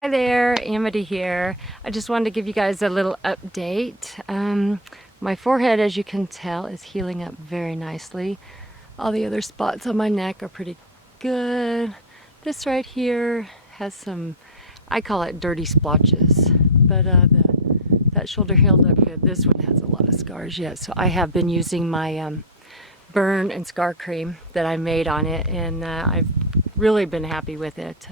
Hi there, Amity here. I just wanted to give you guys a little update. My forehead, as you can tell, is healing up very nicely. All the other spots on my neck are pretty good. This right here has some, I call it dirty splotches, but that shoulder healed up good. This one has a lot of scars yet, so I have been using my burn and scar cream that I made on it, and I've really been happy with it.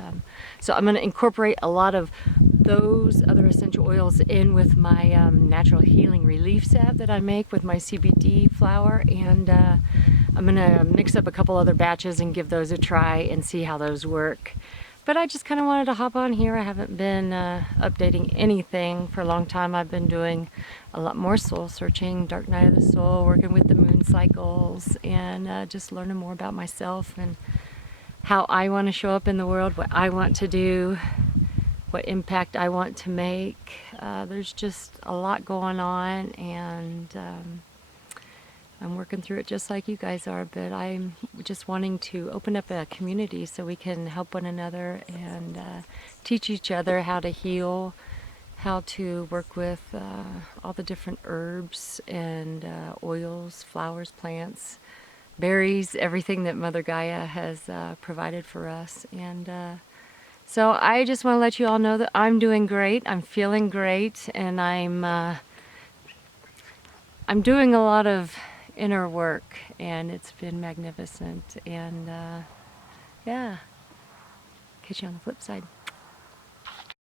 So I'm going to incorporate a lot of those other essential oils in with my natural healing relief salve that I make with my CBD flower, and I'm going to mix up a couple other batches and give those a try and see how those work. But I just kind of wanted to hop on here. I haven't been updating anything for a long time. I've been doing a lot more soul searching, dark night of the soul, working with the moon cycles, and just learning more about myself and how I want to show up in the world, what I want to do, what impact I want to make. There's just a lot going on, and I'm working through it just like you guys are, but I'm just wanting to open up a community so we can help one another and teach each other how to heal, how to work with all the different herbs and oils, flowers, plants, berries, everything that Mother Gaia has provided for us. And so I just want to let you all know that I'm doing great, I'm feeling great, and I'm doing a lot of inner work, and it's been magnificent. And yeah, catch you on the flip side.